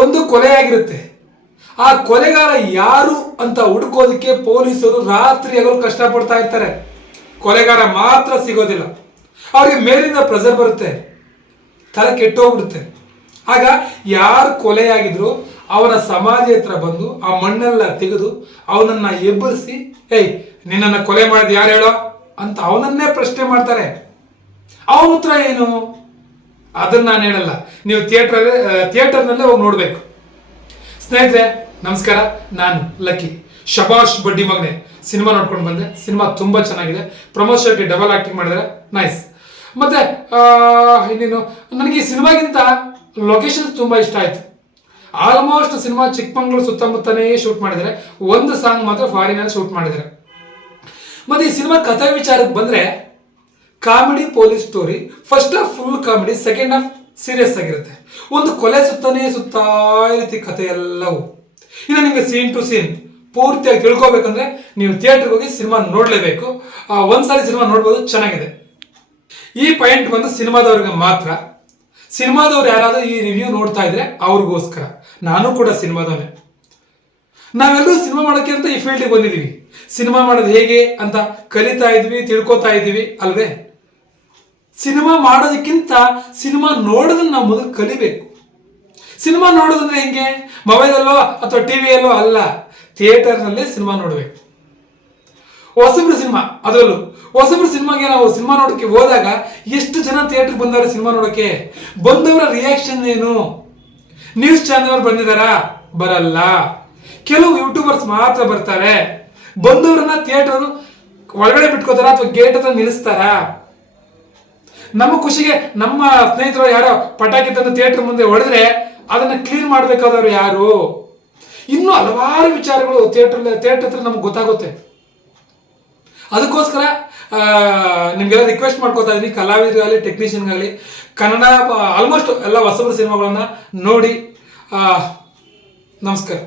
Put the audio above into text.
ಒಂದು ಕೊಲೆ ಆಗಿರುತ್ತೆ. ಆ ಕೊಲೆಗಾರ ಯಾರು ಅಂತ ಹುಡುಕೋದಕ್ಕೆ ಪೊಲೀಸರು ರಾತ್ರಿ ಹಗಲು ಕಷ್ಟಪಡ್ತಾ ಇರ್ತಾರೆ. ಕೊಲೆಗಾರ ಮಾತ್ರ ಸಿಗೋದಿಲ್ಲ. ಅವ್ರಿಗೆ ಮೇಲಿಂದ ಪ್ರೆಷರ್ ಬರುತ್ತೆ, ತಲೆ ಕೆಟ್ಟೋಗ್ಬಿಡುತ್ತೆ. ಆಗ ಯಾರು ಕೊಲೆಯಾಗಿದ್ರು ಅವನ ಸಮಾಧಿ ಹತ್ರ ಬಂದು ಆ ಮಣ್ಣೆಲ್ಲ ತೆಗೆದು ಅವನನ್ನ ಎಬ್ಬರಿಸಿ, ಏಯ್ ನಿನ್ನನ್ನು ಕೊಲೆ ಮಾಡಿದ ಯಾರು ಹೇಳೋ ಅಂತ ಅವನನ್ನೇ ಪ್ರಶ್ನೆ ಮಾಡ್ತಾರೆ. ಅವನ ಉತ್ತರ ಏನು ಅದನ್ನ ನಾನು ಹೇಳಲ್ಲ, ನೀವು ಥಿಯೇಟರ್ನಲ್ಲೇ ಹೋಗಿ ನೋಡ್ಬೇಕು. ಸ್ನೇಹಿತರೆ ನಮಸ್ಕಾರ, ನಾನು ಲಕ್ಕಿ. ಶಬಾಷ್ ಬಡ್ಡಿ ಮಗನೆ ಸಿನಿಮಾ ನೋಡ್ಕೊಂಡು ಬಂದೆ. ಸಿನಿಮಾ ತುಂಬಾ ಚೆನ್ನಾಗಿದೆ. ಪ್ರಮೋದ್ ಶೆಟ್ಟಿ ಡಬಲ್ ಆಕ್ಟಿಂಗ್ ಮಾಡಿದರೆ ನೈಸ್. ಮತ್ತೆ ಇನ್ನೇನು, ನನಗೆ ಈ ಸಿನಿಮಾಗಿಂತ ಲೊಕೇಶನ್ಸ್ ತುಂಬಾ ಇಷ್ಟ ಆಯ್ತು. ಆಲ್ಮೋಸ್ಟ್ ಸಿನಿಮಾ ಚಿಕ್ಕಮಂಗ್ಳೂರು ಸುತ್ತಮುತ್ತನೇ ಶೂಟ್ ಮಾಡಿದ್ದಾರೆ. ಒಂದು ಸಾಂಗ್ ಮಾತ್ರ ಫಾರಿನಲ್ಲಿ ಶೂಟ್ ಮಾಡಿದ್ದಾರೆ. ಮತ್ತೆ ಈ ಸಿನಿಮಾ ಕಥೆ ವಿಚಾರಕ್ಕೆ ಬಂದ್ರೆ, comedy police story. First half full comedy, second half serious ಆಗಿರುತ್ತೆ. ಒಂದು ಕೊಲೆ ಸುತ್ತಾನೇ ಸುತ್ತಾ ಇರುತ್ತೆ ಕಥೆ ಎಲ್ಲವೂ. ಇನ್ನು ನಿಮಗೆ ಸೀನ್ ಟು ಸೀನ್ ಪೂರ್ತಿಯಾಗಿ ತಿಳ್ಕೊಬೇಕಂದ್ರೆ ನೀವು ಥಿಯೇಟರ್ಗೆ ಹೋಗಿ ಸಿನಿಮಾ ನೋಡಲೇಬೇಕು. ಒಂದ್ಸಾರಿ ಸಿನಿಮಾ ನೋಡ್ಬೋದು, ಚೆನ್ನಾಗಿದೆ. ಈ ಪಾಯಿಂಟ್ ಬಂದು ಸಿನಿಮಾದವ್ರಿಗೆ ಮಾತ್ರ. ಸಿನಿಮಾದವ್ರು ಯಾರಾದ್ರೂ ಈ ರಿವ್ಯೂ ನೋಡ್ತಾ ಇದ್ರೆ ಅವ್ರಿಗೋಸ್ಕರ. ನಾನು ಕೂಡ ಸಿನಿಮಾದವನೇ. ನಾವೆಲ್ಲರೂ ಸಿನಿಮಾ ಮಾಡೋಕ್ಕೆ ಅಂತ ಈ ಫೀಲ್ಡಿಗೆ ಬಂದಿದ್ದೀವಿ. ಸಿನಿಮಾ ಮಾಡೋದು ಹೇಗೆ ಅಂತ ಕಲಿತಾ ಇದ್ವಿ, ತಿಳ್ಕೊತಾ ಇದ್ದೀವಿ ಅಲ್ವೇ. ಸಿನಿಮಾ ಮಾಡೋದಕ್ಕಿಂತ ಸಿನಿಮಾ ನೋಡೋದನ್ನ ನಾವು ಮೊದಲು ಕಲಿಬೇಕು. ಸಿನಿಮಾ ನೋಡೋದಂದ್ರೆ ಹೆಂಗೆ, ಮೊಬೈಲಲ್ಲೋ ಅಥವಾ ಟಿವಿಯಲ್ಲೋ ಅಲ್ಲ, ಥಿಯೇಟರ್ನಲ್ಲೇ ಸಿನಿಮಾ ನೋಡಬೇಕು. ಹೊಸಬ್ರು ಸಿನಿಮಾ, ಅದರಲ್ಲೂ ಹೊಸಬ್ರು ಸಿನಿಮಾಗೆ ನಾವು ಸಿನಿಮಾ ನೋಡೋಕ್ಕೆ ಹೋದಾಗ ಎಷ್ಟು ಜನ ಥಿಯೇಟರ್ಗೆ ಬಂದವರು ಸಿನಿಮಾ ನೋಡೋಕ್ಕೆ, ಬಂದವರ ರಿಯಾಕ್ಷನ್ ಏನು? ನ್ಯೂಸ್ ಚಾನೆಲ್ ಬಂದಿದಾರಾ? ಬರಲ್ಲ. ಕೆಲವು ಯೂಟ್ಯೂಬರ್ಸ್ ಮಾತ್ರ ಬರ್ತಾರೆ. ಬಂದವರನ್ನ ಥಿಯೇಟರ್ ಒಳಗಡೆ ಬಿಟ್ಕೋತಾರ ಅಥವಾ ಗೇಟ್ ಹತ್ರ ನಿಲ್ಲಿಸ್ತಾರ? ನಮ್ಮ ಖುಷಿಗೆ ನಮ್ಮ ಸ್ನೇಹಿತರು ಯಾರೋ ಪಟಾಕಿ ತಂದು ಥಿಯೇಟರ್ ಮುಂದೆ ಹೊಡೆದ್ರೆ ಅದನ್ನ ಕ್ಲೀನ್ ಮಾಡ್ಬೇಕಾದವ್ರು ಯಾರು? ಇನ್ನೂ ಹಲವಾರು ವಿಚಾರಗಳು ಥಿಯೇಟರ್ ಹತ್ರ ನಮ್ಗೆ ಗೊತ್ತಾಗುತ್ತೆ. ಅದಕ್ಕೋಸ್ಕರ ನಿಮ್ಗೆಲ್ಲ ರಿಕ್ವೆಸ್ಟ್ ಮಾಡ್ಕೋತಾ ಇದೀನಿ, ಕಲಾವಿದರಾಗಲಿ ಟೆಕ್ನಿಷಿಯನ್ಗಾಗಲಿ, ಕನ್ನಡ ಆಲ್ಮೋಸ್ಟ್ ಎಲ್ಲ ಹೊಸಬ್ರ ಸಿನಿಮಾಗಳನ್ನ ನೋಡಿ. ನಮಸ್ಕಾರ.